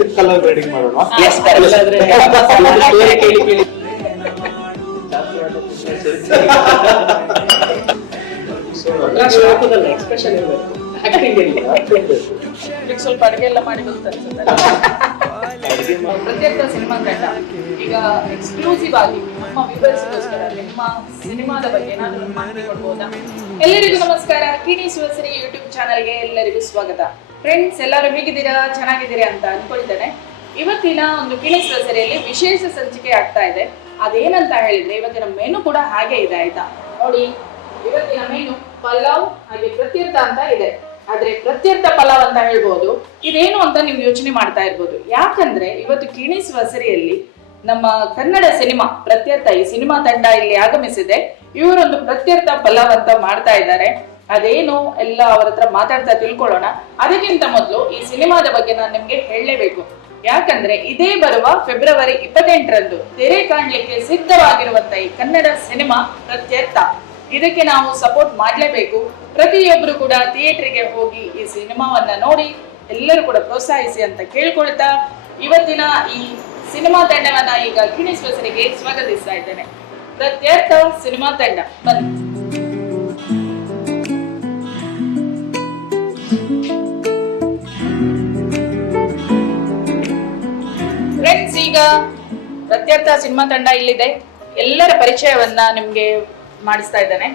ಇದಕ್ಕೆ colour grading ಮಾಡೋಣ. Expression ಇರಬೇಕು. ಸ್ವಲ್ಪ ಅಡುಗೆ ಎಲ್ಲ ಮಾಡಿ ಪ್ರತ್ಯೇಕ ಸಿನಿಮಾ ತಂಡ ಈಗ ಎಕ್ಸ್ಕ್ಲೂಸಿವ್ ಆಗಿ ನಮ್ಮ ವಿವರಿಸಿಗೋಸ್ಕರ ನಿಮ್ಮ ಸಿನಿಮಾದ ಬಗ್ಗೆ ನಾನು ಮಾಹಿತಿ ಕೊಡ್ಬೋದಾ? ಎಲ್ಲರಿಗೂ ನಮಸ್ಕಾರ. ಕಿಡಿ ಶಿವಸರಿ ಯೂಟ್ಯೂಬ್ ಚಾನಲ್ಗೆ ಎಲ್ಲರಿಗೂ ಸ್ವಾಗತ. ಫ್ರೆಂಡ್ಸ್ ಎಲ್ಲರೂ ಹೇಗಿದ್ದೀರಾ? ಚೆನ್ನಾಗಿದ್ದೀರಾ ಅಂತ ಅನ್ಕೊಳ್ತೇನೆ. ಇವತ್ತಿನ ಒಂದು ಕಿಣಿ ಸರಿಯಲ್ಲಿ ವಿಶೇಷ ಸಂಚಿಕೆ ಆಗ್ತಾ ಇದೆ. ಅದೇನಂತ ಹೇಳಿದ್ರೆ, ಇವತ್ತಿನ ಮೆನು ಕೂಡ ಹಾಗೆ ಇದೆ, ಆಯ್ತಾ? ನೋಡಿ, ಇವತ್ತಿನ ಮೆನು ಪಲಾವ್ ಹಾಗೆ ಪ್ರತ್ಯರ್ಥ ಅಂತ ಇದೆ. ಆದ್ರೆ ಪ್ರತ್ಯರ್ಥ ಪಲಾವ್ ಅಂತ ಹೇಳ್ಬೋದು. ಇದೇನು ಅಂತ ನೀವು ಯೋಚನೆ ಮಾಡ್ತಾ ಇರ್ಬೋದು. ಯಾಕಂದ್ರೆ ಇವತ್ತು ಕಿಣಿಸುವ ಸರಿಯಲ್ಲಿ ನಮ್ಮ ಕನ್ನಡ ಸಿನಿಮಾ, ಪ್ರತ್ಯರ್ಥ ಈ ಸಿನಿಮಾ ತಂಡ ಇಲ್ಲಿ ಆಗಮಿಸಿದೆ. ಇವರೊಂದು ಪ್ರತ್ಯರ್ಥ ಪಲಾವ್ ಅಂತ ಮಾಡ್ತಾ ಇದ್ದಾರೆ. ಅದೇನು ಎಲ್ಲ ಅವರ ಹತ್ರ ಮಾತಾಡ್ತಾ ತಿಳ್ಕೊಳ್ಳೋಣ. ಅದಕ್ಕಿಂತ ಮೊದಲು ಈ ಸಿನಿಮಾದ ಬಗ್ಗೆ ನಾನು ನಿಮ್ಗೆ ಹೇಳಲೇಬೇಕು. ಯಾಕಂದ್ರೆ ಇದೇ ಬರುವ ಫೆಬ್ರವರಿ ಇಪ್ಪತ್ತೆಂಟರಂದು ತೆರೆ ಕಾಣ್ಲಿಕ್ಕೆ ಸಿದ್ಧವಾಗಿರುವಂತ ಈ ಕನ್ನಡ ಸಿನಿಮಾ ಪ್ರತ್ಯರ್ಥ. ಇದಕ್ಕೆ ನಾವು ಸಪೋರ್ಟ್ ಮಾಡಲೇಬೇಕು. ಪ್ರತಿಯೊಬ್ಬರು ಕೂಡ ಥಿಯೇಟರ್ಗೆ ಹೋಗಿ ಈ ಸಿನಿಮಾವನ್ನ ನೋಡಿ ಎಲ್ಲರೂ ಕೂಡ ಪ್ರೋತ್ಸಾಹಿಸಿ ಅಂತ ಕೇಳ್ಕೊಳ್ತಾ ಇವತ್ತಿನ ಈ ಸಿನಿಮಾ ತಂಡವನ್ನ ಈಗ ಕಿಣಿಸ್ ಸರಿಗೆ ಸ್ವಾಗತಿಸ್ತಾ ಇದ್ದೇನೆ. ಪ್ರತ್ಯರ್ಥ ಸಿನಿಮಾ ತಂಡ. ಬನ್ನಿ. ಫ್ರೆಂಡ್ಸ್ ಈಗ ಪ್ರತ್ಯರ್ಥ ಸಿನಿಮಾ ತಂಡ ಇಲ್ಲಿದೆ. ಎಲ್ಲರ ಪರಿಚಯವನ್ನ ನಿಮ್ಗೆ ಮಾಡಿಸ್ತಾ ಇದ್ದಾನೆ.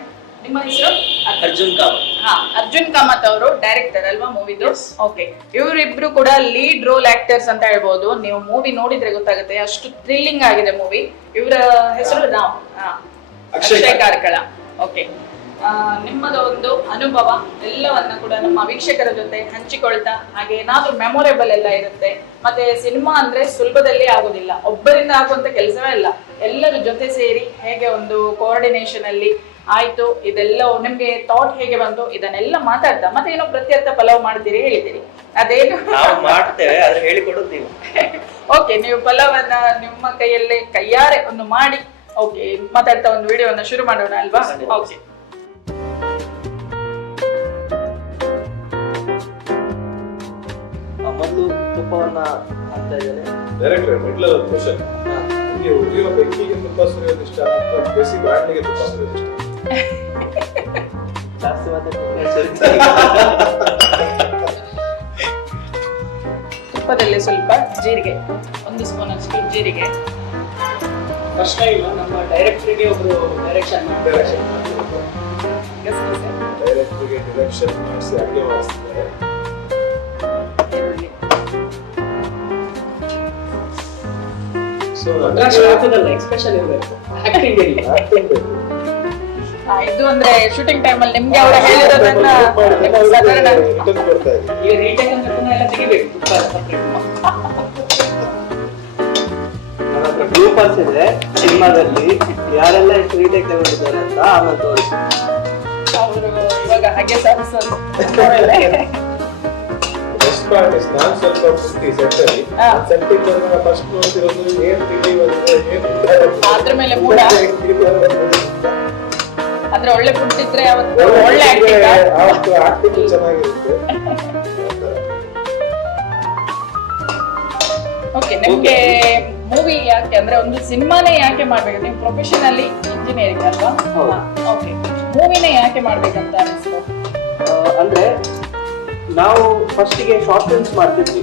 ನಿಮ್ಮ ಹೆಸರು? ಅರ್ಜುನ್ ಕಾಮತ್. ಹಾ ಅರ್ಜುನ್ ಕಾಮತ್ ಅವರು ಡೈರೆಕ್ಟರ್ ಅಲ್ವಾ ಮೂವಿದು. ಓಕೆ ಇವರಿಬ್ರು ಕೂಡ ಲೀಡ್ ರೋಲ್ ಆಕ್ಟರ್ಸ್ ಅಂತ ಹೇಳ್ಬೋದು. ನೀವು ಮೂವಿ ನೋಡಿದ್ರೆ ಗೊತ್ತಾಗುತ್ತೆ. ಅಷ್ಟು ಥ್ರಿಲ್ಲಿಂಗ್ ಆಗಿದೆ ಮೂವಿ ಇವರ ಹೆಸರು ರಾಮ್. ಅಕ್ಷಯ್ ಕಾರ್ಕಳ. ಓಕೆ ನಿಮ್ಮದ ಒಂದು ಅನುಭವ ಎಲ್ಲವನ್ನ ಕೂಡ ನಮ್ಮ ವೀಕ್ಷಕರ ಜೊತೆ ಹಂಚಿಕೊಳ್ತಾ ಹಾಗೆ ಏನಾದ್ರೂ ಮೆಮೊರೇಬಲ್ ಎಲ್ಲ ಇರುತ್ತೆ. ಮತ್ತೆ ಸಿನಿಮಾ ಅಂದ್ರೆ ಸುಲಭದಲ್ಲಿ ಆಗೋದಿಲ್ಲ. ಒಬ್ಬರಿಂದ ಆಗುವಂತ ಕೆಲಸವೇ ಇಲ್ಲ ಎಲ್ಲರ ಜೊತೆ ಸೇರಿ ಹೇಗೆ ಒಂದು ಕೋಆರ್ಡಿನೇಷನ್ ಅಲ್ಲಿ ಆಯ್ತು ಇದೆಲ್ಲ ನಿಮ್ಗೆ ಥಾಟ್ ಹೇಗೆ ಬಂತು ಇದನ್ನೆಲ್ಲ ಮಾತಾಡ್ತಾ ಮತ್ತೆ ಏನೋ ಪ್ರತ್ಯರ್ಥ ಪಲಾವ್ ಮಾಡ್ತೀರಿ ಹೇಳಿದಿರಿ. ಅದೇನು ನಾವು ಮಾಡ್ತೇವೆ ಆದ್ರೆ ಹೇಳಿಕೊಡೋದು ನೀವು. ಓಕೆ ನೀವು ಪಲಾವನ್ನ ನಿಮ್ಮ ಕೈಯಲ್ಲೇ ಕೈಯಾರೆ ಒಂದು ಮಾಡಿ. ಓಕೆ ಮಾತಾಡ್ತಾ ಒಂದು ವಿಡಿಯೋನ ಶುರು ಮಾಡೋಣ ಅಲ್ವಾ. ಓಕೆ ತುಪ್ಪವನ್ನ ಹಾಕ್ತಾ ಇದ್ದೇನೆ. ಡೈರೆಕ್ಟರ್ ಮಿಡ್ಲ್ ಒಂದು ಕ್ವಶನ್ ನಿಮಗೆ ಉರಿಯುವ ಬೆಂಕಿಗೆ ತುಪ್ಪ ಸುರಿಯೋದು ಇಷ್ಟ ಅಥವಾ ಬೇಸಿ ಬಾಣಲಿಗೆ ತುಪ್ಪ ಸುರಿಯೋದು ಇಷ್ಟ ಜಾಸ್ತಿ ಮಾತಾಡ್ತೀನಿ. ತುಪ್ಪದಲ್ಲಿ ಸ್ವಲ್ಪ ಜೀರಿಗೆ ಒಂದು ಸ್ಪೂನ್ ಅಷ್ಟು ಜೀರಿಗೆ. ಪ್ರಶ್ನೆ ಇಲ್ಲ ನಮ್ಮ ಡೈರೆಕ್ಟರ್ಗೆ ಒಬ್ರು ಡೈರೆಕ್ಷನ್ ಡೈರೆಕ್ಷನ್ ಡೈರೆಕ್ಟರ್ಗೆ ಡೈರೆಕ್ಷನ್ ಮಾಡಿಸಿ ಅಡುಗೆ ಮಾಡಿಸ್ತಾರೆ. ಸೊ ಅದ್ರಾಗ ಹಾಕೋದಲ್ಲ ಎಕ್ಸ್ಪ್ರೆಷನ್ ಇರಬೇಕು. ಆಕ್ಟಿಂಗ್ ಇಲ್ಲ ಇದು ಅಂದ್ರೆ ಶೂಟಿಂಗ್ ಟೈಮ್ ಅಲ್ಲಿ ನಿಮ್ಗೆ ಅವರು ಹೇಳಿರೋದನ್ನ ಸಾಧಾರಣ ಈಗ ರೀಟೇಕ್ ಅಂತ ಎಲ್ಲ ತೆಗಿಬೇಕು. ತುಂಬಾ ಇದೆ ಸಿನಿಮಾದಲ್ಲಿ ಯಾರೆಲ್ಲ ಎಷ್ಟು ರೀಟೇಕ್ ತಗೊಂಡಿದ್ದಾರೆ ಅಂತ ಆಮೇಲೆ ತೋರಿಸಿ ಅವರು ಇವಾಗ ಹಾಗೆ ಬೆಸ್ಟ್ ಪಾರ್ಟ್ ಇಸ್ ನಾನು ಸ್ವಲ್ಪ ಬುದ್ಧಿ ಸೆಟ್ಟಲ್ಲಿ ಹಾ. ಸೆಟ್ ಇದ್ದಾಗ ಫಸ್ಟ್ ನೋಡ್ತಿರೋದು ಏನ್ ತಿಳಿಯುವಂದ್ರೆ ಏನ್ ಅದ್ರ ಮೇಲೆ ಮೂಡ? ಅಂದ್ರೆ ಒಳ್ಳೆ ಫುಡ್ ಇದ್ರೆ ಅವತ್ತು ಒಳ್ಳೆ ಆಕ್ಟಿಂಗ್ ಅವತ್ತು ಆಕ್ಟಿಂಗ್ ಚೆನ್ನಾಗಿರುತ್ತೆ. ಓಕೆ ನಿಮ್ಗೆ ಮೂವಿ ಯಾಕೆ ಅಂದ್ರೆ ಒಂದು ಸಿನಿಮಾನೇ ಯಾಕೆ ಮಾಡ್ಬೇಕು? ನೀವು ಅಲ್ಲಿ ಇಂಜಿನಿಯರಿಂಗ್ ಅಲ್ವಾ? ಹೌದು. ಓಕೆ ಮೂವಿನೇ ಯಾಕೆ ಮಾಡ್ಬೇಕಂತ ಅನಿಸ್ತು? ಆ, ಅಂದ್ರೆ ನಾವು ಫಸ್ಟಿಗೆ ಶಾರ್ಟ್ ಫಿಲ್ಮ್ಸ್ ಮಾಡ್ತಿದ್ವಿ.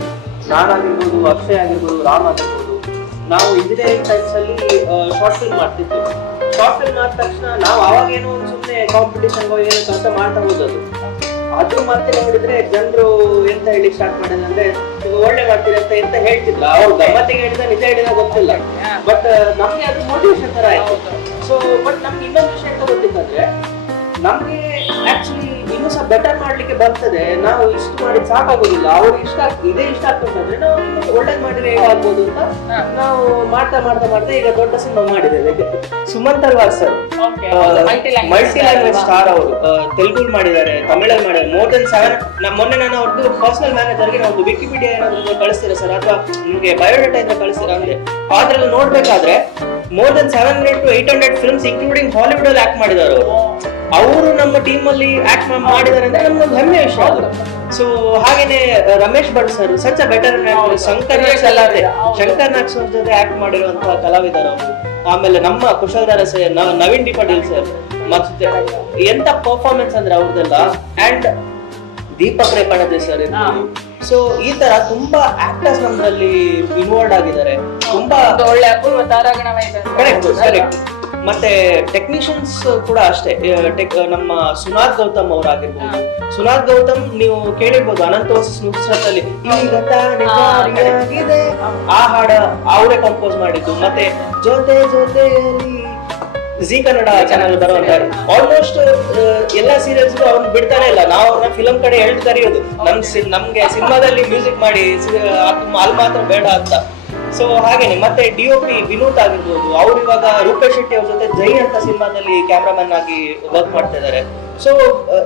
ನಾನಾಗಿರ್ಬೋದು ಅಕ್ಷಯ್ ಆಗಿರ್ಬೋದು ರಾಮ್ ಆಗಿರ್ಬೋದು. ನಾವು ಇಂಜಿನಿಯರಿಂಗ್ ಟೈಮ್ಸ್ ಅಲ್ಲಿ ಶಾರ್ಟ್ ಫಿಲ್ಮ್ ಮಾಡ್ತಿದ್ವಿ. ಶಾರ್ಟ್ ಫಿಲ್ಮ್ ಆದ ತಕ್ಷಣ ನಾವು ಅವಾಗ ಏನೋ ಒಂದು ಸುಮ್ಮನೆ ಕಾಂಪಿಟೇಷನ್ ಏನೋ ಕೆಲಸ ಮಾಡ್ತಾ ಹೋದದು ಅದು ಮತ್ತೆ ನೋಡಿದ್ರೆ ಜನರು ಎಂತ ಹೇಳಿ ಸ್ಟಾರ್ಟ್ ಮಾಡಿದ್ರೆ ಒಳ್ಳೆ ಮಾಡ್ತೀರಿ ಅಂತ ಎಂತ ಹೇಳ್ತಿಲ್ಲ ಅವ್ರು ಗಮ್ಮತ್ತಿಗೆ ಹೇಳಿದ ನಿಜ ಹೇಳಿದ ಗೊತ್ತಿಲ್ಲ. ಬಟ್ ನಮ್ಗೆ ಅದು ಮೋಟಿವೇಶನ್ ತರ ಆಯ್ತು. ಸೊ ಬಟ್ ನಮ್ಗೆ ಇನ್ನೊಂದು ವಿಷಯ ಎಂತ ಗೊತ್ತಿತ್ತಂದ್ರೆ ನಮ್ಗೆ ಆಕ್ಚುಲಿ ಇನ್ನೂ ಸಹ ಬೆಟರ್ ಮಾಡ್ಲಿಕ್ಕೆ ಬರ್ತದೆ. ನಾವು ಇಷ್ಟು ಮಾಡಿದ್ ಸಾಕಾಗೋದಿಲ್ಲ. ಅವ್ರು ಇಷ್ಟ ಆಗ್ತದೆ ಇದೇ ಇಷ್ಟ ಆಗ್ತಂದ್ರೆ ನಾವು ಇನ್ನು ಒಳ್ಳೇದ್ ಮಾಡಿದ್ರೆ ಹೇಗಾಗ್ಬೋದು ಅಂತ ನಾವು ಮಾಡ್ತಾ ಮಾಡ್ತಾ ಮಾಡ್ತಾ ಈಗ ದೊಡ್ಡ ಸಿನಿಮಾ ಮಾಡಿದ್ದೇವೆ Sumanth Alwar sir. Multi language star ಅವರು. ತೆಲುಗು ಮಾಡಿದ್ದಾರೆ ತಮಿಳಲ್ಲಿ ಮಾಡಿದ್ದಾರೆ. ಮೋರ್ ದನ್ ಸೆವೆನ್ ನಮ್ಮ ಮೊನ್ನೆ ನಾನು ಅವ್ರದ್ದು ಪರ್ಸನಲ್ ಮ್ಯಾನೇಜರ್ಗೆ ನಾವು ಒಂದು ವಿಕಿಪೀಡಿಯಾ ಏನಾದ್ರು ಕಳಿಸ್ತೀರಾ ಸರ್ ಅಥವಾ ನಿಮಗೆ ಬಯೋಡೇಟಾ ಇದ್ರೆ ಕಳಿಸ್ತೀರಾ? ಅಂದ್ರೆ ಅದ್ರಲ್ಲಿ ನೋಡ್ಬೇಕಾದ್ರೆ more than seven hundred to eight hundred films including Hollywood ಅಲ್ಲಿ ಆಕ್ಟ್ ಮಾಡಿದ್ದಾರೆ ಅವರು ಅವರು ನಮ್ಮ ಟೀಮ್ ಅಲ್ಲಿ ಆಕ್ಟ್ ಮಾಡಿದ್ದಾರೆ ಅಂದ್ರೆ ನಮ್ಗೊಂದು ಹೆಮ್ಮೆ ವಿಷಯ ಅದು. ಸೊ ಹಾಗೇನೆ Ramesh Bhat sir such a better. Shankar Nag ಅಲ್ಲದೆ ಶಂಕರ್ ನಾಗ್ ಸರ್ ಜೊತೆ ಆಕ್ಟ್ ಮಾಡಿರುವಂತಹ ಕಲಾವಿದರು ಅವರು. ಆಮೇಲೆ ನಮ್ಮ ಕುಶಲ್ದಾರ sir Naveen D Patil sir ಮತ್ತೆ ಎಂತ ಪರ್ಫಾರ್ಮೆನ್ಸ್ ಅಂದ್ರೆ ಅವ್ರದ್ದೆಲ್ಲ? ಅಂಡ್ ದೀಪಕ್ ರೇಪಣದೆ ಸರ್ ಸೊ ಈ ತರ ತುಂಬಾ ಆಕ್ಟರ್ಸ್ ನಮ್ಮಲ್ಲಿ ಇನ್ವಾಲ್ವ್ ಆಗಿದ್ದಾರೆ. ತುಂಬಾ ಒಳ್ಳೆ ಅಪೂರ್ವ ತಾರಾಗಣ ಕರೆಕ್ಟ್ ಕರೆಕ್ಟ್? ಮತ್ತೆ ಟೆಕ್ನಿಷಿಯನ್ಸ್ ಕೂಡ ಅಷ್ಟೇ ಟೆಕ್ ನಮ್ಮ ಸುನಾಥ್ ಗೌತಮ್ ಅವರಾಗಿರ್ಬೋದು. ಸುನಾಥ್ ಗೌತಮ್ ನೀವು ಕೇಳಿರ್ಬೋದು ಅನಂತ ಅಲ್ಲಿ. ಆ ಹಾಡ ಅವರೇ ಕಂಪೋಸ್ ಮಾಡಿದ್ದು. ಮತ್ತೆ ಜೊತೆ ಜೊತೆಯಲ್ಲಿ ಜಿ ಕನ್ನಡ ಚಾನಲ್ ಬರುವಂತ ಆಲ್ಮೋಸ್ಟ್ ಎಲ್ಲಾ ಸೀರಿಯಲ್ಸ್ ಅವ್ರನ್ನ ಬಿಡ್ತಾನೆ ಇಲ್ಲ. ನಾವು ಅವ್ರನ್ನ ಫಿಲಂ ಕಡೆ ಹೇಳ್ತಾ ಕರೆಯೋದು ನಮ್ ಸಿ- ನಮ್ಗೆ ಸಿನಿಮಾದಲ್ಲಿ ಮ್ಯೂಸಿಕ್ ಮಾಡಿ ಅಲ್ಲಿ ಮಾತ್ರ ಬೇಡ ಅಂತ. ಸೊ ಹಾಗೇನೆ ಮತ್ತೆ ಡಿ ಒ ಪಿ ವಿನೋದ್ ಆಗಿರ್ಬೋದು. ಅವ್ರು ಇವಾಗ ರೂಪೇಶ್ ಶೆಟ್ಟಿ ಅವ್ರ ಜೊತೆ ಜೈ ಅಂತ ಸಿನಿಮಾದಲ್ಲಿ ಕ್ಯಾಮ್ರಾಮನ್ ಆಗಿ ವರ್ಕ್ ಮಾಡ್ತಾ ಇದ್ದಾರೆ ಸೊ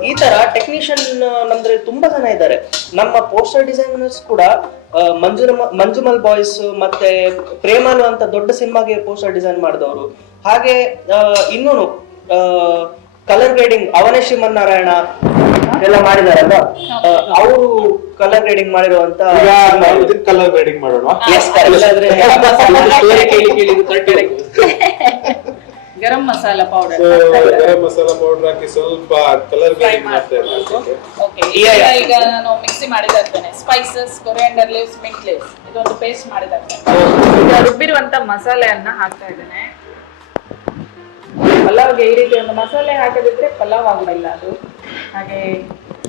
ಈ ತರ ಟೆಕ್ನಿಷಿಯನ್ ನಮ್ದ್ರಲ್ಲಿ ತುಂಬಾ ಜನ ಇದ್ದಾರೆ ನಮ್ಮ ಪೋಸ್ಟರ್ ಡಿಸೈನರ್ಸ್ ಕೂಡ ಆ, ಮಂಜುಮಲ್ ಬಾಯ್ಸ್ ಮತ್ತೆ ಪ್ರೇಮಾನು ಅಂತ ದೊಡ್ಡ ಸಿನಿಮಾಗೆ ಪೋಸ್ಟರ್ ಡಿಸೈನ್ ಮಾಡಿದವರು. ಹಾಗೆ ಇನ್ನೂ ಕಲರ್ ಗ್ರೇಡಿಂಗ್ ಅವನೇ ಶ್ರೀಮನ್ನಾರಾಯಣ ಎಲ್ಲ ಮಾಡಿದಾರಲ್ಲ ಅವರು ಕಲರ್ ಗ್ರೇಡಿಂಗ್ ಮಾಡಿರುವಂತ ಕಲರ್ ಗ್ರೇಡಿಂಗ್ ಮಾಡೋಣ? ಗರಂ ಮಸಾಲ ಪೌಡರ್ ಗರಂ ಮಸಾಲ ಪೌಡರ್ ಹಾಕಿ ಸ್ವಲ್ಪ ಕಲರ್ ಗ್ರೇಡಿಂಗ್ ಮಾಡ್ತಾ yeah. ಈಗ ನಾನು ಮಿಕ್ಸಿ ಮಾಡಿದ ಇರ್ತೇನೆ spices coriander leaves mint leaves ಇದೊಂದು ಪೇಸ್ಟ್ ಮಾಡಿದ ಈಗ ರುಬ್ಬಿರುವಂತ ಮಸಾಲೆಯನ್ನ ಹಾಕ್ತಾ ಇದ್ದೇನೆ. ಪಲಾವ್ಗೆ ಈ ರೀತಿ ಒಂದು ಮಸಾಲೆ ಹಾಕದಿದ್ರೆ ಪಲಾವ್ ಆಗೋದಿಲ್ಲ ಅದು. ಹಾಗೆ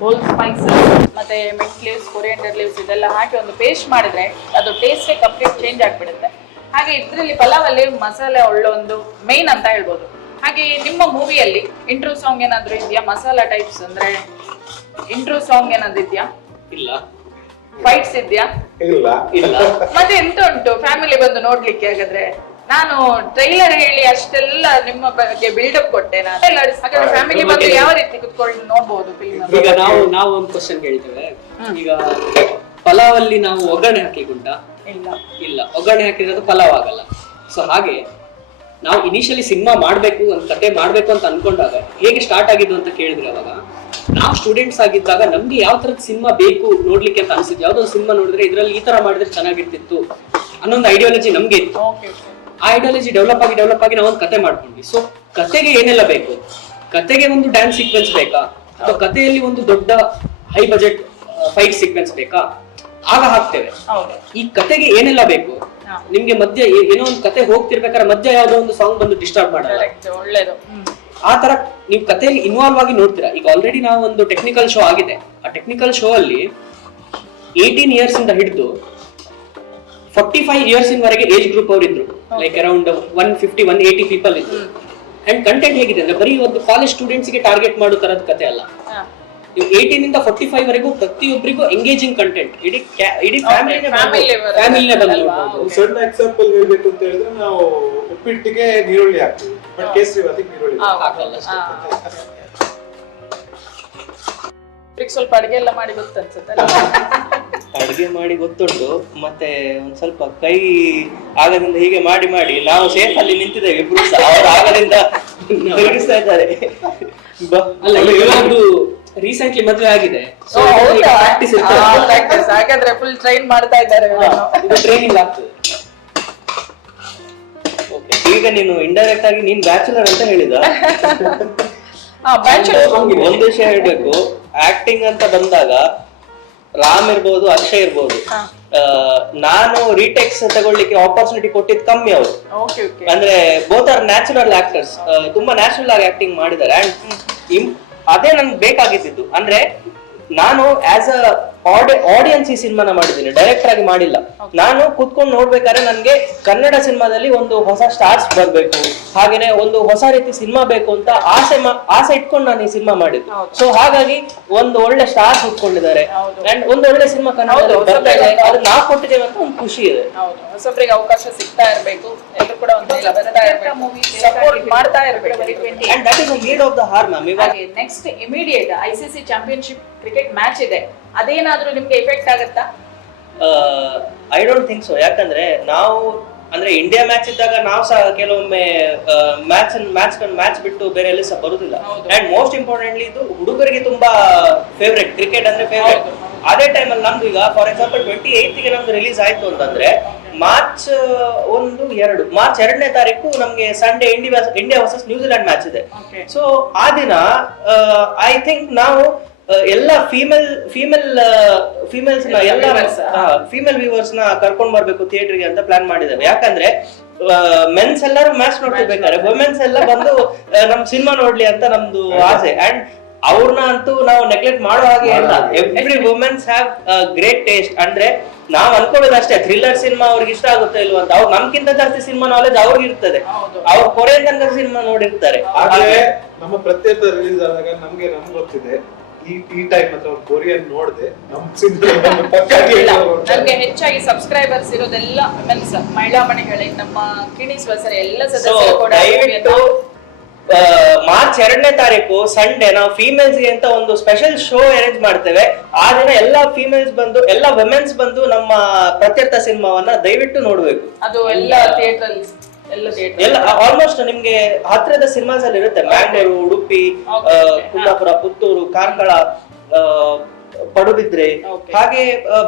ಹೋಲ್ ಸ್ಪೈಸಸ್ ಮತ್ತೆ ಮಿಂಟ್ ಲೀವ್ಸ್ ಕೊರಿಯಂಡರ್ ಲೀವ್ಸ್ ಇದೆಲ್ಲ ಹಾಕಿ ಒಂದು ಪೇಸ್ಟ್ ಮಾಡಿದ್ರೆ ಅದು ಟೇಸ್ಟೇ ಕಂಪ್ಲೀಟ್ ಚೇಂಜ್ ಆಗಿಬಿಡುತ್ತೆ. ಹಾಗೆ ಇದರಲ್ಲಿ ಪಲಾವಲ್ಲಿ ಮಸಾಲೆ ಒಳ್ಳೆ ಒಂದು ಮೇನ್ ಅಂತ ಹೇಳ್ಬೋದು. ಹಾಗೆ ನಿಮ್ಮ ಮೂವಿಯಲ್ಲಿ ಇಂಟ್ರೂ ಸಾಂಗ್ ಏನಾದ್ರೂ ಇದೆಯಾ? ಮಸಾಲಾ ಟೈಪ್ಸ್ ಅಂದ್ರೆ ಇಂಟ್ರೂ ಸಾಂಗ್ ಏನಾದ್ರು ಇದೆಯಾ? ಇಲ್ಲ. ಫೈಟ್ಸ್ ಇದೆಯಾ? ಇಲ್ಲ. ಇಲ್ಲ ಮತ್ತೆ ಎಂತ ಉಂಟು? ಫ್ಯಾಮಿಲಿ ಬಂದು ನೋಡ್ಲಿಕ್ಕೆ ಹಾಗಾದ್ರೆ? ನಾನು ಟ್ರೈಲರ್ ಹೇಳಿ ಅಷ್ಟೆಲ್ಲ ನಿಮ್ಮ ಬಗ್ಗೆ ಬಿಲ್ಡಪ್ ಕೊಟ್ಟೆ ನಾನು. ಫ್ಯಾಮಿಲಿ ಬಂದು ಯಾವ ರೀತಿ ಕುತ್ಕೊಂಡು ನೋಡಬಹುದು ಫಿಲ್ಮ್ ಈಗ ನಾವು ನಾವು ಒಂದು ಕ್ವಶನ್ ಕೇಳ್ತೇವೆ ಈಗ ಪಲಾವ್ ಅಲ್ಲಿ ನಾವು ಒಗ್ಗರಣೆ ಹಾಕ್ಲಿಕ್ಕುಂಟಾ? ಇಲ್ಲ. ಇಲ್ಲ. ಒಗ್ಗರಣೆ ಹಾಕಿದ್ರೆ ಅದು ಪಲಾವ್ ಆಗಲ್ಲ. ಸೊ ಹಾಗೆ ನಾವು ಇನಿಷಿಯಲಿ ಸಿನಿಮಾ ಮಾಡಬೇಕು ಒಂದು ಕತೆ ಮಾಡಬೇಕು ಅಂತ ಅನ್ಕೊಂಡಾಗ ಹೇಗೆ ಸ್ಟಾರ್ಟ್ ಆಗಿದ್ದು ಅಂತ ಕೇಳಿದ್ರೆ ಅವಾಗ ನಾವು ಸ್ಟೂಡೆಂಟ್ಸ್ ಆಗಿದ್ದಾಗ ನಮ್ಗೆ ಯಾವ ತರದ ಸಿನಿಮಾ ಬೇಕು ನೋಡ್ಲಿಕ್ಕೆ ಅಂತ ಅನ್ಸುತ್ತೆ ಯಾವ್ದೊಂದು ಸಿನಿಮಾ ನೋಡಿದ್ರೆ ಇದ್ರಲ್ಲಿ ಈ ತರ ಮಾಡಿದ್ರೆ ಚೆನ್ನಾಗಿರ್ತಿತ್ತು ಅನ್ನೊಂದು ಐಡಿಯಾಲಜಿ ನಮ್ಗೆ ಇತ್ತು. ಆ ಐಡಿಯಾಲಜಿ ಡೆವಲಪ್ ಆಗಿ ಡೆವಲಪ್ ಆಗಿ ನಾವೊಂದು ಕತೆ ಮಾಡ್ಕೊಂಡ್ವಿ. ಸೊ ಕತೆಗೆ ಏನೆಲ್ಲ ಬೇಕು? ಕತೆಗೆ ಒಂದು ಡ್ಯಾನ್ಸ್ ಸೀಕ್ವೆನ್ಸ್ ಬೇಕಾ? ಅಥವಾ ಕತೆಯಲ್ಲಿ ಒಂದು ದೊಡ್ಡ ಹೈ ಬಜೆಟ್ ಫೈಟ್ ಸೀಕ್ವೆನ್ಸ್ ಬೇಕಾ? ಆಗ ಹಾಕ್ತೇವೆ. ಈ ಕತೆಗೆ ಏನೆಲ್ಲ ಬೇಕು. ನಿಮ್ಗೆ ಮಧ್ಯ ಏನೋ ಒಂದು ಕತೆ ಹೋಗ್ತಿರ್ಬೇಕಾದ್ರೆ ಮಧ್ಯ ಯಾವ್ದೋ ಒಂದು ಸಾಂಗ್ ಬಂದು ಡಿಸ್ಟರ್ಬ್ ಮಾಡಲ್ಲ. ಒಳ್ಳೇದು. ಆ ತರ ನೀವು ಕಥೆಯಲ್ಲಿ ಇನ್ವಾಲ್ವ್ ಆಗಿ ನೋಡ್ತೀರಾ? ಈಗ ಆಲ್ರೆಡಿ ನಾವು ಒಂದು ಟೆಕ್ನಿಕಲ್ ಶೋ ಆಗಿದೆ. ಆ ಟೆಕ್ನಿಕಲ್ ಶೋ ಅಲ್ಲಿ ಏಯ್ಟೀನ್ ಇಯರ್ಸ್ ಇಂದ ಹಿಡಿದು ಫಾರ್ಟಿ ಫೈವ್ ಇಯರ್ಸ್ ವರೆಗೆ ಏಜ್ ಗ್ರೂಪ್ ಅವ್ರು ಇದ್ರು like around one fifty one eighty people ಇದ್ರು. ಅಂಡ್ ಕಂಟೆಂಟ್ ಹೇಗಿದೆ ಅಂದ್ರೆ ಬರೀ ಒಂದು ಕಾಲೇಜ್ ಸ್ಟೂಡೆಂಟ್ಸ್ಗೆ ಟಾರ್ಗೆಟ್ ಮಾಡೋ ತರದ ಕತೆ ಅಲ್ಲ. ಏಯ್ಟೀನ್ ಇಂದ ಫಾರ್ಟಿ ಫೈವ್ ವರೆಗೂ ಪ್ರತಿಯೊಬ್ಬರಿಗೂ ಎಂಗೇಜಿಂಗ್ ಕಂಟೆಂಟ್ ಇಡೀ ಇಡೀ ಫ್ಯಾಮಿಲಿ ಬಂದು ಒಂದು ಸಣ್ಣ ಎಕ್ಸಾಂಪಲ್ ಹೇಳ್ಬೇಕು ಅಂತ ಹೇಳಿದ್ರೆ ನಾವು ಉಪ್ಪಿಟ್ಟಿಗೆ ನೀರುಳ್ಳಿ ಹಾಕ್ತೀವಿ ಬಟ್ ಕೇಸರಿ ಬಾತಿಗೆ ನೀರುಳ್ಳಿ ಹಾಕಲ್ಲ ಸ್ವಲ್ಪ ಅಡಿಗೆ ಎಲ್ಲ ಮಾಡಿ ಗೊತ್ತನ್ಸುತ್ತಲ್ಲ? ಅಡುಗೆ ಮಾಡಿ ಗೊತ್ತುಂಟು ಮತ್ತೆ ಒಂದ್ ಸ್ವಲ್ಪ ಕೈ ಆಗದಿಂದ ಹೀಗೆ ಮಾಡಿ ಮಾಡಿ ನಾವು ಸೇಫ್ ಅಲ್ಲಿ ನಿಂತಿದ್ದೇವೆ ಇಬ್ರು ಸಹ ಅವ್ರು ಆಗದಿಂದ ತಿರುಗಿಸ್ತಾ ಇದ್ದಾರೆ. ಅಲ್ಲ ರೀಸೆಂಟ್ಲಿ ಮದುವೆ ಆಗಿದೆ. ಹಾಗಾದ್ರೆ ಫುಲ್ ಟ್ರೈನ್ ಮಾಡ್ತಾ ಇದ್ದಾರೆ. ಇದು ಟ್ರೈನಿಂಗ್ ಆಗ್ತದೆ Okay. ಈಗ ನೀನು ಇಂಡೈರೆಕ್ಟ್ ಆಗಿ ನೀನ್ ಬ್ಯಾಚುಲರ್ ಅಂತ ಹೇಳಿದ. ಒಂದು ವಿಷಯ ಹೇಳ್ಬೇಕು ಆಕ್ಟಿಂಗ್ ಅಂತ ಬಂದಾಗ ರಾಮ್ ಇರ್ಬೋದು ಅಕ್ಷಯ್ ಇರ್ಬೋದು. ನಾನು ರೀಟೆಕ್ಸ್ ತಗೊಳ್ಳಿಕ್ಕೆ ಆಪರ್ಚುನಿಟಿ ಕೊಟ್ಟಿದ್ ಕಮ್ಮಿ ಅವರು. ಅಂದ್ರೆ ಬೋತ್ ಆರ್ ನ್ಯಾಚುರಲ್ ಆಕ್ಟರ್ಸ್ ತುಂಬಾ ನ್ಯಾಚುರಲ್ ಆಗಿ ಆಕ್ಟಿಂಗ್ ಮಾಡಿದ್ದಾರೆ. ಅಂಡ್ ಅದೇ ನನ್ಗೆ ಬೇಕಾಗಿದ್ದು ಅಂದ್ರೆ ನಾನು ಆಸ್ ಅ ಆಡಿಯನ್ಸ್ ಈ ಸಿನಿಮಾನ ಮಾಡಿದ್ದೀನಿ. ಡೈರೆಕ್ಟರ್ ಆಗಿ ಮಾಡಿಲ್ಲ. ನಾನು ಕುತ್ಕೊಂಡು ನೋಡ್ಬೇಕಾದ್ರೆ ನನ್ಗೆ ಕನ್ನಡ ಸಿನಿಮಾದಲ್ಲಿ ಒಂದು ಹೊಸ ಸ್ಟಾರ್ಸ್ ಬರಬೇಕು ಹಾಗೇನೆ ಒಂದು ಹೊಸ ರೀತಿ ಸಿನಿಮಾ ಬೇಕು ಅಂತ ಆಸೆ ಮಾ- ಆಸೆ ಇಟ್ಕೊಂಡು ನಾನು ಈ ಸಿನಿಮಾ ಮಾಡಿದ್ದು. ಸೊ ಹಾಗಾಗಿ ಒಂದು ಒಳ್ಳೆ ಸ್ಟಾರ್ಸ್ ಉಟ್ಕೊಂಡಿದ್ದಾರೆ ಅಂಡ್ ಒಂದು ಒಳ್ಳೆ ಸಿನಿಮಾ ಕನ್ನಡ ಹೌದು, ಬರ್ತಾ ಇದೆ. ಅದು ನಾವು ಕೊಟ್ಟಿದ್ದೇವೆ ಅಂತ ಒಂದು ಖುಷಿ ಇದೆ. ಹೌದು ಹೊಸಬ್ರಿಗೆ ಅವಕಾಶ ಸಿಗ್ತಾ ಇರಬೇಕು. ಎಲ್ಲರೂ ಕೂಡ ಒಂದು ಬರ್ತಾ ಇರ್ಬೇಕು. ಸಪೋರ್ಟ್ ಮಾಡ್ತಾ ಇರಬೇಕು. And that is need of the hour ma'am ಇವಾಗ next immediate ICC C C championship cricket match ಇದೆ. ಅದೇನಾದ್ರೂ ನಿಮ್ಗೆ ಎಫೆಕ್ಟ್ ಆಗುತ್ತಾ? ಐ ಡೋಂಟ್ ಥಿಂಕ್ ಸೊ ಯಾಕಂದ್ರೆ ನಾವು ಅಂದ್ರೆ ಇಂಡಿಯಾ ಮ್ಯಾಚ್ ಇದ್ದಾಗ ನಾವು ಸಹ ಕೆಲವೊಮ್ಮೆ ಮ್ಯಾಚ್ ಮ್ಯಾಚ್ ಮ್ಯಾಚ್ ಬಿಟ್ಟು ಬೇರೆ ಎಲ್ಲಿ ಸಹ ಬರುದಿಲ್ಲ. ಅಂಡ್ ಮೋಸ್ಟ್ ಇಂಪಾರ್ಟೆಂಟ್ಲಿ ಇದು ಹುಡುಗರಿಗೆ ತುಂಬಾ ಫೇವ್ರೆಟ್ ಕ್ರಿಕೆಟ್ ಅಂದ್ರೆ ಫೇವ್ರೆಟ್ ಅದೇ ಟೈಮ್ ಅದೇ ಟೈಮಲ್ಲಿ ನಮ್ದು ಈಗ ಫಾರ್ ಎಕ್ಸಾಂಪಲ್ ಟ್ವೆಂಟಿ ಗೆ ನಮ್ದು ರಿಲೀಸ್ ಆಯ್ತು ಅಂತಂದ್ರೆ ಮಾರ್ಚ್ ಒಂದು ಎರಡು ಮಾರ್ಚ್ ಎರಡನೇ ತಾರೀಕು ನಮ್ಗೆ Sunday India India versus New Zealand match ಇದೆ. ಸೊ ಆ ದಿನ ಐ ಥಿಂಕ್ ನಾವು ಎಲ್ಲ ಫೀಮೇಲ್ ಫೀಮೇಲ್ ಫೀಮೇಲ್ಸ್ನ ಎಲ್ಲ ಫೀಮೇಲ್ ವ್ಯೂವರ್ಸ್ನ ಕರ್ಕೊಂಡ್ ಬರ್ಬೇಕು ಥಿಯೇಟರ್ಗೆ ಅಂತ ಪ್ಲಾನ್ ಮಾಡಿದ್ದೇವೆ. ಯಾಕಂದ್ರೆ ಮೆನ್ಸ್ ಎಲ್ಲರೂ ಮ್ಯಾಚ್ ನೋಡ್ತಿರ್ಬೇಕಾದ್ರೆ ವುಮೆನ್ಸ್ ಎಲ್ಲ ಬಂದು ಆ, ನಮ್ ಸಿನಿಮಾ ನೋಡ್ಲಿ ಅಂತ ನಮ್ದು ಆಸೆ. ಅಂಡ್ ಅವ್ರನ್ನ ಅಂತೂ ನಾವು ನೆಗ್ಲೆಕ್ಟ್ ಮಾಡೋ ಹಾಗೆ ಇಲ್ಲ. Every women's have great taste ಅಂದ್ರೆ ನಾವ್ ಅನ್ಕೊಳ್ಳೋದು ಅಷ್ಟೇ ಥ್ರಿಲ್ಲರ್ ಸಿನಿಮಾ ಅವ್ರಿಗೆ ಇಷ್ಟ ಆಗುತ್ತೆ ಇಲ್ವಾ ಅಂತ. ಅವ್ರು ನಮ್ಗಿಂತ ಜಾಸ್ತಿ ಸಿನಿಮಾ ನಾಲೆಜ್ ಅವ್ರಿಗೆ ಇರ್ತದೆ. ಅವ್ರು ಕೊರಿಯನ್ ತನಕ ಸಿನಿಮಾ ನೋಡಿರ್ತಾರೆ. ನಮ್ಮ ಪ್ರತ್ಯೇಕ ರಿಲೀಸ್ ಆದಾಗ ನಮ್ಗೆ ನಮ್ಗೆ ಗೊತ್ತಿದೆ. ಈ ಈ ಅಂತ ಅಥವಾ ಕೊರಿಯನ್ ನೋಡಿದೆ ನನ್ಗೆ ಹೆಚ್ಚಾಗಿ ಸಬ್ಸ್ಕ್ರೈಬರ್ಸ್ ಇರೋದೆಲ್ಲ ಮಹಿಳಾ ಮನೆಗಳೇ ನಮ್ಮ ಕಿಣಿ ಸ್ವಸರ ಎಲ್ಲ ಸದಸ್ಯರು ಕೂಡ ದಯವಿಟ್ಟು ಮಾರ್ಚ್ ಎರಡನೇ ತಾರೀಕು ಸಂಡೇ ನಾವು ಫೀಮೇಲ್ಸ್ ಅಂತ ಒಂದು ಸ್ಪೆಷಲ್ ಶೋ ಅರೇಂಜ್ ಮಾಡ್ತೇವೆ. ಆ ದಿನ ಎಲ್ಲಾ ಫೀಮೇಲ್ಸ್ ಬಂದು ಎಲ್ಲಾ ವುಮೆನ್ಸ್ ಬಂದು ನಮ್ಮ ಪ್ರತ್ಯರ್ಥ ಸಿನಿಮಾವನ್ನ ದಯವಿಟ್ಟು ನೋಡ್ಬೇಕು. ಅದು ಎಲ್ಲ ಥಿಯೇಟರ್ ಎಲ್ಲ ಆಲ್ಮೋಸ್ಟ್ ನಿಮ್ಗೆ ಹತ್ತಿರದ ಸಿನಿಮಾಸ್ ಅಲ್ಲಿ ಇರುತ್ತೆ. ಬ್ಯಾಂಗ್ಳೂರು ಉಡುಪಿ. ಕುಂದಾಪುರ ಪುತ್ತೂರು ಕಾರ್ಕಳ ಪಡುಬಿದ್ರೆ ಹಾಗೆ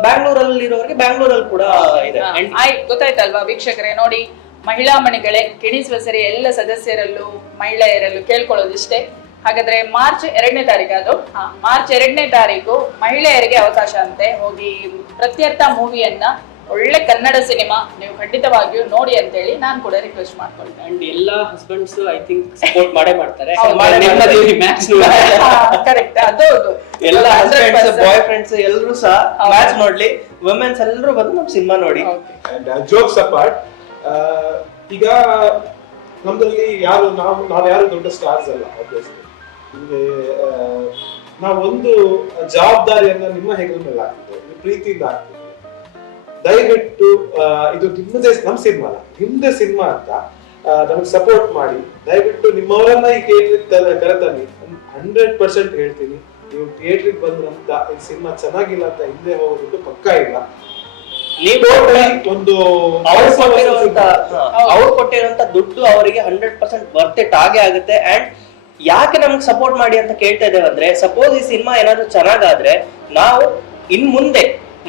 ಬ್ಯಾಂಗ್ಳೂರಲ್ಲಿ ಇರೋರಿಗೆ ಬ್ಯಾಂಗ್ಳೂರಲ್ಲಿ ಕೂಡ ಇದೆ. ಗೊತ್ತಾಯ್ತಲ್ವಾ ವೀಕ್ಷಕರೇ? ನೋಡಿ ಮಹಿಳಾ ಮಣಿಗಳೇ ಕಿಣಿಸ್ವಸರಿ ಎಲ್ಲ ಸದಸ್ಯರಲ್ಲೂ ಮಹಿಳೆಯರಲ್ಲೂ ಕೇಳ್ಕೊಳ್ಳೋದಿಷ್ಟೇ. ಹಾಗಾದ್ರೆ ಮಾರ್ಚ್ ಎರಡನೇ ತಾರೀಕು ಅದು. ಮಾರ್ಚ್ ಎರಡನೇ ತಾರೀಕು ಮಹಿಳೆಯರಿಗೆ ಅವಕಾಶ ಅಂತೆ. ಹೋಗಿ ಪ್ರತ್ಯರ್ಥ ಮೂವಿಯನ್ನ ಒಳ್ಳೆ ಕನ್ನಡ ಸಿನಿಮಾ ನೀವು ಖಂಡಿತವಾಗಿಯೂ ನೋಡಿ ಅಂತೇಳಿ ನಾನು ಕೂಡ ರಿಕ್ವೆಸ್ಟ್ ಮಾಡ್ಕೊಳ್ತೇನೆ. ಅಂಡ್ ಎಲ್ಲಾ ಹಸ್ಬೆಂಡ್ಸ್ ಐ ಥಿಂಕ್ ಸಪೋರ್ಟ್ ಮಾಡೇ ಮಾಡ್ತಾರೆ. ಕರೆಕ್ಟ್ ಅದು ಹೌದು. ಎಲ್ಲ ಹಸ್ಬೆಂಡ್ಸ್ 100%. ಬಾಯ್ ಫ್ರೆಂಡ್ಸ್ ಎಲ್ಲರೂ ಸಹ. ಮ್ಯಾಚ್ ನೋಡ್ಲಿ. ವುಮೆನ್ಸ್ ಎಲ್ಲರೂ ಬಂದು ನಮ್ ಸಿನಿಮಾ ನೋಡಿ. Okay. ಜೋಕ್ಸ್ ಅಪಾರ್ಟ್ ಈಗ ನಮ್ದಲ್ಲಿ ಯಾರು ನಾವು ನಾವು ಯಾರು ದೊಡ್ಡ ಸ್ಟಾರ್ಸ್ ಅಲ್ಲ ಆಬ್ವಿಯಸ್ಲಿ ನಿಮಗೆ ಆ, ನಾವೊಂದು ಜವಾಬ್ದಾರಿಯನ್ನ ನಿಮ್ಮ ಹೆಗಲ ಮೇಲೆ ಹಾಕಿದ್ದೇವೆ ಪ್ರೀತಿಯಿಂದ ಹಾಕ್ತಿದ್ದೇವೆ ದಯವಿಟ್ಟು ಇದು ನಿಮ್ಮದೇ ನಮ್ಮ ಸಿನಿಮಾ ಅಲ್ಲ ನಿಮ್ದೇ ಸಿನಿಮಾ ಅಂತ ನಮಗೆ ಸಪೋರ್ಟ್ ಮಾಡಿ. ದಯವಿಟ್ಟು ನಿಮ್ಮವರನ್ನ ಈ ಥಿಯೇಟ್ರಿಗೆ ಕರೆತನ್ನಿ. ಹಂಡ್ರೆಡ್ ಪರ್ಸೆಂಟ್ ಹೇಳ್ತೀನಿ. ನೀವು ಥಿಯೇಟ್ರಿಗೆ ಬಂದ್ರಂತ ಈ ಸಿನಿಮಾ ಚೆನ್ನಾಗಿಲ್ಲ ಅಂತ ಹಿಂದೆ ಹೋಗೋದಕ್ಕೆ ಪಕ್ಕ ಇಲ್ಲ. ನೀವು ಒಂದು ಅವ್ರು ಕೊಟ್ಟಿರುವಂತ ಹೌದು. ಅವ್ರು ಕೊಟ್ಟಿರುವಂತ ದುಡ್ಡು ಅವರಿಗೆ ಹಂಡ್ರೆಡ್ ಪರ್ಸೆಂಟ್ ವರ್ತ್ ಇಟ್ ಆಗೇ ಆಗುತ್ತೆ. ಅಂಡ್ ಯಾಕೆ ನಮ್ಗೆ ಸಪೋರ್ಟ್ ಮಾಡಿ ಅಂತ ಕೇಳ್ತಾ ಇದ್ದೇವೆ ಅಂದ್ರೆ ಸಪೋಸ್ ಈ ಸಿನಿಮಾ ಏನಾದ್ರು ಚೆನ್ನಾಗಾದ್ರೆ ನಾವು ಇನ್ ಮುಂದೆ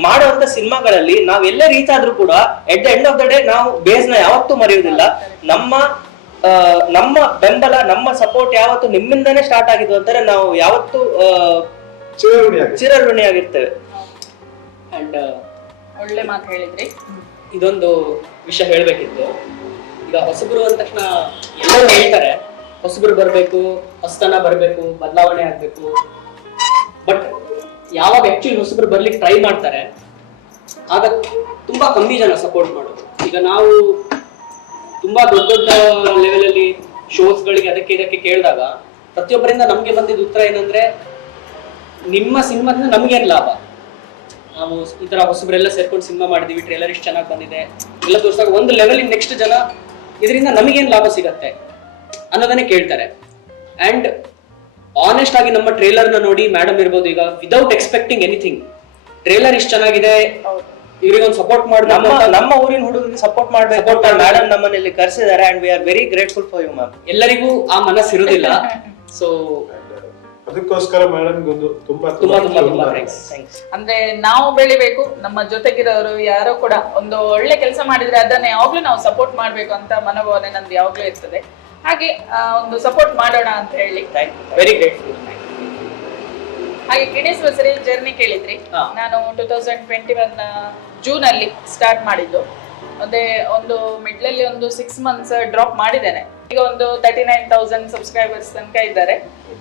ಮಾಡುವಂತ ಸಿನಿಮಾಗಳಲ್ಲಿ ನಾವ್ ಎಲ್ಲೇ ರೀಚ್ ಆದ್ರೂ ಕೂಡ at the end of the day ನಾವು ಬೇಸ್ನ ಯಾವತ್ತೂ ಮರೆಯುವುದಿಲ್ಲ. ನಮ್ಮ ನಮ್ಮ ಬೆಂಬಲ ನಮ್ಮ ಸಪೋರ್ಟ್ ಯಾವತ್ತು ನಿಮ್ಮಿಂದಾನೇ ಸ್ಟಾರ್ಟ್ ಆಗಿದ್ದು ಅಂತಾರೆ ನಾವು ಯಾವತ್ತು ಚಿರಋಣಿ ಆಗಿರ್ತೇವೆ ಚಿರಋಣಿಯಾಗಿರ್ತೇವೆ. ಅಂಡ್ ಒಳ್ಳೆ ಮಾತು ಹೇಳಿದ್ರಿ. ಇದೊಂದು ವಿಷಯ ಹೇಳ್ಬೇಕಿತ್ತು. ಈಗ ಹೊಸಬರು ಅಂದ ತಕ್ಷಣ ಎಲ್ಲರೂ ಹೇಳ್ತಾರೆ ಹೊಸಬರು ಬರಬೇಕು ಹೊಸತನ ಬರಬೇಕು ಬದಲಾವಣೆ ಆಗ್ಬೇಕು. ಬಟ್ ಯಾವಾಗ ಆಕ್ಚುಲಿ ಹೊಸಬ್ರು ಬರ್ಲಿಕ್ಕೆ ಟ್ರೈ ಮಾಡ್ತಾರೆ, ಆಗ ತುಂಬಾ ಕಮ್ಮಿ ಜನ ಸಪೋರ್ಟ್ ಮಾಡೋದು. ಈಗ ನಾವು ತುಂಬಾ ದೊಡ್ಡ ದೊಡ್ಡ ಅಲ್ಲಿ ಶೋಸ್ಗಳಿಗೆ ಅದಕ್ಕೆ ಇದಕ್ಕೆ ಕೇಳಿದಾಗ, ಪ್ರತಿಯೊಬ್ಬರಿಂದ ನಮ್ಗೆ ಬಂದಿದ್ದ ಉತ್ತರ ಏನಂದ್ರೆ, ನಿಮ್ಮ ಸಿನಿಮಾದಿಂದ ನಮ್ಗೇನ್ ಲಾಭ? ನಾವು ಈ ತರ ಹೊಸಬ್ರೆಲ್ಲ ಸೇರ್ಕೊಂಡು ಸಿನಿಮಾ ಮಾಡಿದೀವಿ ಟ್ರೇಲರ್ ಇಷ್ಟು ಚೆನ್ನಾಗಿ ಬಂದಿದೆ. ಎಲ್ಲ ತೋರಿಸಿದಾಗ ಒಂದು ಲೆವೆಲ್ ನೆಕ್ಸ್ಟ್ ಜನ ಇದರಿಂದ ನಮಗೇನು ಲಾಭ ಸಿಗತ್ತೆ ಅನ್ನೋದನ್ನೇ ಕೇಳ್ತಾರೆ. ಅಂಡ್ ಆನೆಸ್ಟ್ ಆಗಿ ನಮ್ಮ ಟ್ರೇಲರ್ನ ನೋಡಿ ಮೇಡಮ್ ಇರ್ಬೋದು ಈಗ ವಿದೌಟ್ ಎಕ್ಸ್ಪೆಕ್ಟಿಂಗ್ ಎನಿಥಿಂಗ್ ಟ್ರೇಲರ್ ಇಷ್ಟ ಚೆನ್ನಾಗಿದೆ. ಇವರಿಗೆ ಒಂದು ಸಪೋರ್ಟ್ ನಮ್ಮ ಮಾಡಿ ನಮ್ಮ ಊರಿನ ಹುಡುಗರಿಗೆ ಸಪೋರ್ಟ್ ಮಾಡಬೇಕು ಸಪೋರ್ಟ್ ಮೇಡಮ್ ನಮ್ಮನ್ನ madam ಕರೆಸಿದ್ದಾರೆ and we are very grateful for you ma'am ಎಲ್ಲರಿಗೂ ಆ ಮನಸ್ಸು ಇರುವುದಿಲ್ಲ ಸೊ ಅದಕ್ಕೋಸ್ಕರ ಮೇಡಮ್ ಒಂದು ತುಂಬಾ ತುಂಬಾ ತುಂಬಾ ತುಂಬಾ ಥ್ಯಾಂಕ್ಸ್ ಅಂದ್ರೆ ನಾವು ಬೆಳಿಬೇಕು ನಮ್ಮ ಜೊತೆಗಿರೋರು ಯಾರೋ ಕೂಡ ಒಂದು ಒಳ್ಳೆ ಕೆಲಸ ಮಾಡಿದ್ರೆ ಅದನ್ನ ಯಾವಾಗ್ಲೂ ನಾವು ಸಪೋರ್ಟ್ ಮಾಡ್ಬೇಕು ಅಂತ ಮನೋಭಾವನೆ ನಮ್ದು ಯಾವಾಗ್ಲೂ ಇರ್ತದೆ. ಹಾಗೆ ಒಂದು ಸಪೋರ್ಟ್ ಮಾಡೋಣ ಅಂತ ಹೇಳಿ. ಥ್ಯಾಂಕ್ ಯು ವೆರಿ ಗ್ರೇಟ್ಫುಲ್ ಹಾಗೆ ಕಿಣಿಸುವ ಸರಿ ಜರ್ನಿ ಕೇಳಿದ್ರಿ. ನಾನು two thousand twenty one June ಅಲ್ಲಿ ಸ್ಟಾರ್ಟ್ ಮಾಡಿದ್ದು. ಅದೇ ಒಂದು ಮಿಡ್ಲ್ ಅಲ್ಲಿ ಒಂದು ಸಿಕ್ಸ್ ಮಂತ್ಸ್ ಡ್ರಾಪ್ ಮಾಡಿದ್ದೇನೆ. ಈಗ ಒಂದು ತರ್ಟಿ ನೈನ್ ತೌಸಂಡ್ ಸಬ್ಸ್ಕ್ರೈಬರ್ಸ್ ತನಕ ಇದ್ದಾರೆ.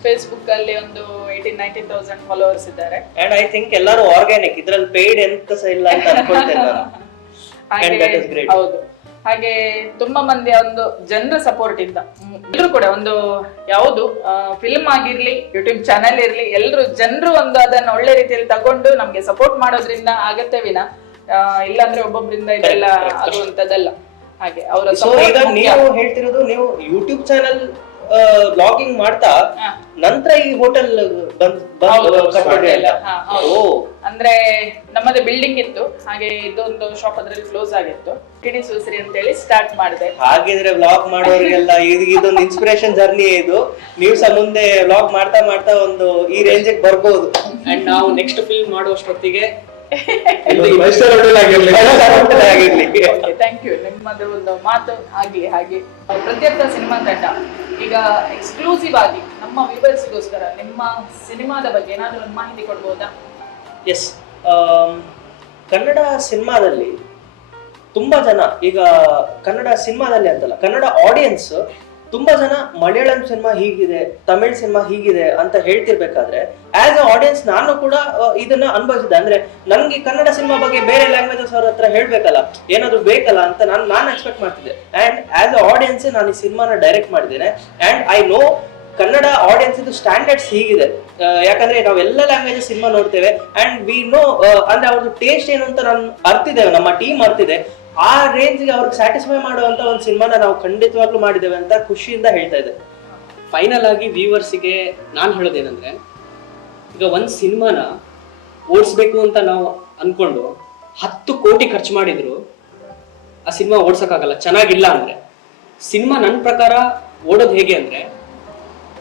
ಫೇಸ್ಬುಕ್ ಅಲ್ಲಿ ಒಂದು ಏಯ್ಟೀನ್ ನೈನ್ಟೀನ್ ತೌಸಂಡ್ ಫಾಲೋವರ್ಸ್ ಇದ್ದಾರೆ. ಅಂಡ್ ಐ ಥಿಂಕ್ ಎಲ್ಲರೂ ಆರ್ಗ್ಯಾನಿಕ್ ಇದ್ರಲ್ಲಿ ಪೇಯ್ಡ್ ಎಂತ ಸಹ ಇಲ್ಲ ಅಂತ ಅನ್ಕೊಳ್ತೇನೆ ಹೌದು. ಹಾಗೆ ತುಂಬಾ ಮಂದಿ ಒಂದು ಜನರ ಸಪೋರ್ಟ್ ಇಂದ. ಎಲ್ಲರೂ ಕೂಡ ಒಂದು ಯಾವುದು ಫಿಲ್ಮ್ ಆಗಿರ್ಲಿ ಯೂಟ್ಯೂಬ್ ಚಾನೆಲ್ ಇರ್ಲಿ ಎಲ್ಲರೂ ಜನರು ಒಂದು ಅದನ್ನ ಒಳ್ಳೆ ರೀತಿಯಲ್ಲಿ ತಗೊಂಡು ನಮ್ಗೆ ಸಪೋರ್ಟ್ ಮಾಡೋದ್ರಿಂದ ಆಗತ್ತೆ ವಿನ. ಇಲ್ಲಾಂದ್ರೆ ಒಬ್ಬೊಬ್ಬರಿಂದ ಇದೆಲ್ಲ. ಆಗುವಂತದ್ದಲ್ಲ. ಹಾಗೆ ಅವರ ನೀವು ಹೇಳ್ತಿರೋದು ನೀವು ಯೂಟ್ಯೂಬ್ ಚಾನಲ್ ಬ್ಲಾಗಿಂಗ್ ಮಾಡ್ತಾ. ನಂತರ ಈ ಹೋಟೆಲ್ ಅಂದ್ರೆ ನಮ್ಮದೇ ಬಿಲ್ಡಿಂಗ್ ಇತ್ತು. ಹಾಗೆ ಇದೊಂದು ಶಾಪ್ ಅದ್ರಲ್ಲಿ ಕ್ಲೋಸ್ ಆಗಿತ್ತು. ಕಿಡಿ ಸೂಸರಿ ಅಂತೇಳಿ ಸ್ಟಾರ್ಟ್ ಮಾಡಿದೆ. ಹಾಗಿದ್ರೆ ವ್ಲಾಗ್ ಮಾಡೋರಿಗೆಲ್ಲ ಇದು ಇದೊಂದು ಇನ್ಸ್ಪಿರೇಷನ್ ಜರ್ನಿ ಇದು. ನೀವು ಸಹ ಮುಂದೆ ವ್ಲಾಗ್ ಮಾಡ್ತಾ ಮಾಡ್ತಾ ಒಂದು ಈ ರೇಂಜ್ ಬರ್ಬೋದು. ಅಂಡ್ ನಾವು ನೆಕ್ಸ್ಟ್ ಫಿಲ್ಮ್ ಮಾಡುವಷ್ಟೊತ್ತಿಗೆ ಫೈವ್ ಸ್ಟಾರ್ ಹೋಟೆಲ್ ಆಗಿರ್ಲಿ. ಆಗಿರ್ಲಿ. ಥ್ಯಾಂಕ್ ಯು ನಿಮ್ಮದು ಒಂದು ಮಾತು ಹಾಗೆ ಹಾಗೆ. ಪ್ರತ್ಯರ್ಥ ಸಿನಿಮಾ ತಂಡ. ಈಗ ಎಕ್ಸ್ಕ್ಲೂಸಿವ್ ಆಗಿ ನಮ್ಮ ವ್ಯೂವರ್ಸ್ಗೋಸ್ಕರ ನಿಮ್ಮ ಸಿನಿಮಾದ ಬಗ್ಗೆ ಏನಾದರೂ ಒಂದು ಮಾಹಿತಿ ಕೊಡ್ಬೋದಾ? ಎಸ್ ಕನ್ನಡ ಸಿನಿಮಾದಲ್ಲಿ ತುಂಬಾ ಜನ ಈಗ ಕನ್ನಡ ಸಿನಿಮಾದಲ್ಲಿ ಅಂತಲ್ಲ ಕನ್ನಡ ಆಡಿಯನ್ಸ್ ತುಂಬಾ ಜನ ಮಲಯಾಳಂ ಸಿನಿಮಾ ಹೀಗಿದೆ, ತಮಿಳ್ ಸಿನಿಮಾ ಹೀಗಿದೆ ಅಂತ ಹೇಳ್ತಿರ್ಬೇಕಾದ್ರೆ ಆಸ್ ಅ ಆಡಿಯನ್ಸ್ ನಾನು ಕೂಡ ಇದನ್ನ ಅನುಭವಿಸಿದೆ ಅಂದ್ರೆ ನನ್ಗೆ ಕನ್ನಡ ಸಿನಿಮಾ ಬಗ್ಗೆ ಬೇರೆ ಲ್ಯಾಂಗ್ವೇಜಸ್ ಅವ್ರ ಹತ್ರ ಹೇಳ್ಬೇಕಲ್ಲ, ಏನಾದ್ರು ಬೇಕಲ್ಲ ಅಂತ ನಾನು ನಾನು ಎಕ್ಸ್ಪೆಕ್ಟ್ ಮಾಡ್ತಿದ್ದೆ. ಅಂಡ್ ಆಸ್ ಅ ಆಡಿಯನ್ಸ್ ನಾನು ಈ ಸಿನಿಮಾನ ಡೈರೆಕ್ಟ್ ಮಾಡಿದ್ದೇನೆ. And I know Kannada audience ಇದು ಸ್ಟ್ಯಾಂಡರ್ಡ್ಸ್ ಹೀಗಿದೆ. ಯಾಕಂದ್ರೆ ನಾವೆಲ್ಲ ಲ್ಯಾಂಗ್ವೇಜ್ ಸಿನಿಮಾ ನೋಡ್ತೇವೆ. ಅಂಡ್ ವಿ ನೋ ಅಂದ್ರೆ ಅವ್ರದ್ದು ಟೇಸ್ಟ್ ಏನು ಅಂತ ನಾನು ಅರ್ತಿದ್ದೇವೆ, ನಮ್ಮ ಟೀಮ್ ಅರ್ತಿದೆ. ಆ ರೇಂಜ್ಗೆ ಅವ್ರಿಗೆ ಸ್ಯಾಟಿಸ್ಫೈ ಮಾಡುವಂತ ಒಂದು ಸಿನಿಮಾನ ನಾವು ಖಂಡಿತವಾಗ್ಲೂ ಮಾಡಿದ್ದೇವೆ ಅಂತ ಖುಷಿಯಿಂದ ಹೇಳ್ತಾ ಇದೆ ಫೈನಲ್ ಆಗಿ ವ್ಯೂವರ್ಸಿಗೆ ನಾನು ಹೇಳೋದೇನಂದ್ರೆ, ಈಗ ಒಂದ್ ಸಿನಿಮಾನ ಓಡಿಸ್ಬೇಕು ಅಂತ ನಾವು ಅನ್ಕೊಂಡು ಹತ್ತು ಕೋಟಿ ಖರ್ಚು ಮಾಡಿದ್ರು, ಆ ಸಿನಿಮಾ ಓಡ್ಸೋಕ್ಕಾಗಲ್ಲ, ಚೆನ್ನಾಗಿಲ್ಲ ಅಂದ್ರೆ. ಸಿನಿಮಾ ನನ್ನ ಪ್ರಕಾರ ಓಡೋದು ಹೇಗೆ ಅಂದ್ರೆ,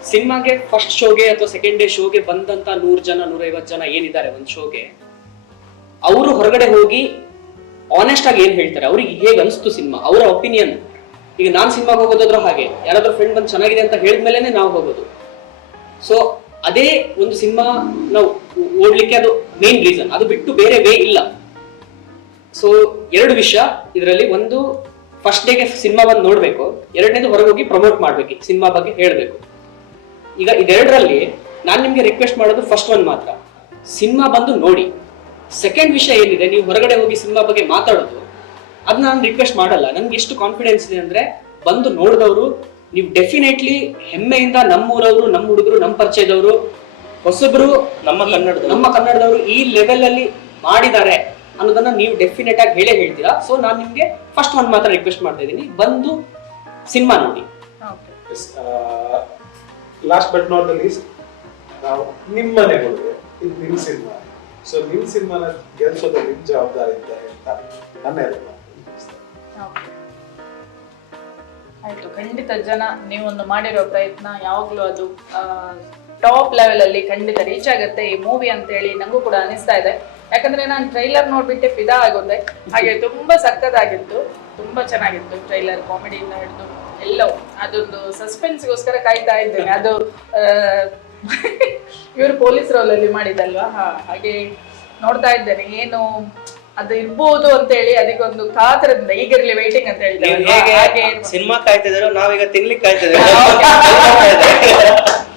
ಸಿನಿಮಾಗೆ ಫಸ್ಟ್ ಶೋಗೆ ಅಥವಾ ಸೆಕೆಂಡ್ ಡೇ ಶೋಗೆ ಬಂದಂತ ನೂರು ಜನ ನೂರೈವತ್ತು ಜನ ಏನಿದ್ದಾರೆ ಒಂದು ಶೋಗೆ ಅವರು ಹೊರಗಡೆ ಹೋಗಿ ಆನೆಸ್ಟ್ ಆಗಿ ಏನ್ ಹೇಳ್ತಾರೆ? ಅವ್ರಿಗೆ ಹೇಗೆ ಅನಿಸ್ತು ಸಿನಿಮಾ? ಅವರ ಒಪಿನಿಯನ್ ಈಗ ನಾನು ಸಿನಿಮಾಗೆ ಹೋಗೋದಾದ್ರೂ ಹಾಗೆ, ಯಾರಾದ್ರೂ ಫ್ರೆಂಡ್ ಬಂದು ಚೆನ್ನಾಗಿದೆ ಅಂತ ಹೇಳಿದ್ಮೇಲೆ ನಾವು ಹೋಗೋದು. ಸೊ ಅದೇ ಒಂದು ಸಿನಿಮಾ ನಾವು ಓಡ್ಲಿಕ್ಕೆ ಅದು ಮೇನ್ ರೀಸನ್ ಅದು ಬಿಟ್ಟು ಬೇರೆ ವೇ ಇಲ್ಲ. ಸೊ ಎರಡು ವಿಷಯ ಇದರಲ್ಲಿ. ಒಂದು ಫಸ್ಟ್ ಡೇಗೆ ಸಿನಿಮಾ ಬಂದು ನೋಡ್ಬೇಕು. ಎರಡನೇದು ಹೊರಗೆ ಹೋಗಿ ಪ್ರಮೋಟ್ ಮಾಡ್ಬೇಕು ಸಿನಿಮಾ ಬಗ್ಗೆ ಹೇಳಬೇಕು. ಈಗ ಇದೆರಡರಲ್ಲಿ ನಾನು ನಿಮಗೆ ರಿಕ್ವೆಸ್ಟ್ ಮಾಡೋದು ಫಸ್ಟ್ ಒನ್ ಮಾತ್ರ. ಸಿನಿಮಾ ಬಂದು ನೋಡಿ. ಸೆಕೆಂಡ್ ವಿಷಯ ಏನಿದೆ ನೀವು ಹೊರಗಡೆ ಹೋಗಿ ಸಿನಿಮಾ ಬಗ್ಗೆ ಮಾತಾಡೋದು ಅದನ್ನ ನಾನು ರಿಕ್ವೆಸ್ಟ್ ಮಾಡಲ್ಲ. ನನ್ಗೆ ಎಷ್ಟು ಕಾನ್ಫಿಡೆನ್ಸ್ ಇದೆ ಅಂದ್ರೆ ಬಂದು ನೋಡಿದವರು ನೀವು ಡೆಫಿನೆಟ್ಲಿ ಹೆಮ್ಮೆಯಿಂದ ನಮ್ಮೂರವರು ನಮ್ಮ ಹುಡುಗರು ನಮ್ಮ ಪರಿಚಯದವರು ಹೊಸಬ್ರು ನಮ್ಮ ಕನ್ನಡದ ನಮ್ಮ ಕನ್ನಡದವರು ಈ ಲೆವೆಲ್ ಅಲ್ಲಿ ಮಾಡಿದ್ದಾರೆ ಅನ್ನೋದನ್ನ ನೀವು ಡೆಫಿನೆಟ್ ಆಗಿ ಹೇಳೇ ಹೇಳ್ತೀರಾ? ಸೊ ನಾನು ನಿಮ್ಗೆ ಫಸ್ಟ್ ಒಂದು ಮಾತ್ರ ರಿಕ್ವೆಸ್ಟ್ ಮಾಡ್ತಾ ಇದ್ದೀನಿ. ಬಂದು ಸಿನಿಮಾ ನೋಡಿ. Last but not the least ನಾವು ನಿಮ್ಮ ಇದು ನಿಮ್ ಸಿನಿಮಾ. ಸೊ ನಿಮ್ ಸಿನಿಮಾನ ಗೆಲ್ಸೋದು ನಿಮ್ ಜವಾಬ್ದಾರಿ ಅಂತ ಹೇಳ್ತಾ ನನ್ನ ಆಯ್ತು, ಖಂಡಿತ ಜನ ನೀವೊಂದು ಮಾಡಿರೋ ಪ್ರಯತ್ನ ಯಾವಾಗ್ಲೂ ಅದು ಟಾಪ್ ಲೆವೆಲ್ ಅಲ್ಲಿ ಖಂಡಿತ ರೀಚ್ ಆಗುತ್ತೆ ಈ ಮೂವಿ ಅಂತ ಹೇಳಿ ನಂಗೂ ಕೂಡ ಅನಿಸ್ತಾ ಇದೆ. ಯಾಕಂದ್ರೆ ನಾನು ಟ್ರೈಲರ್ ನೋಡ್ಬಿಟ್ಟೆ ಫಿದಾ ಆಗೋದೆ. ಹಾಗೆ ತುಂಬಾ ಸಕ್ಕದಾಗಿತ್ತು ತುಂಬಾ ಚೆನ್ನಾಗಿತ್ತು ಟ್ರೈಲರ್ ಕಾಮಿಡಿಯಿಂದ ಹಿಡಿದು ಎಲ್ಲವೂ ಅದೊಂದು ಸಸ್ಪೆನ್ಸ್ಗೋಸ್ಕರ ಕಾಯ್ತಾ ಇದ್ದೇನೆ. ಅದು ಇವರು ಪೊಲೀಸ್ ರೋಲ್ ಅಲ್ಲಿ ಮಾಡಿದಲ್ವಾ ಹಾ ಹಾಗೆ ನೋಡ್ತಾ ಇದ್ದೇನೆ. ಏನು ಅದು ಇರ್ಬೋದು ಅಂತ ಹೇಳಿ ಅದಕ್ಕೊಂದು ಕಾತರದಿಂದ ಈಗಿರ್ಲಿ ವೈಟಿಂಗ್ ಅಂತ ಹೇಳಿದ್ರೆ ಹಾಗೆ ಸಿನಿಮಾ ಕಾಯ್ತಿದ್ರು ನಾವೀಗ ತಿನ್ಲಿಕ್ಕೆ ಕಾಯ್ತಿದ್ದೇವೆ okay.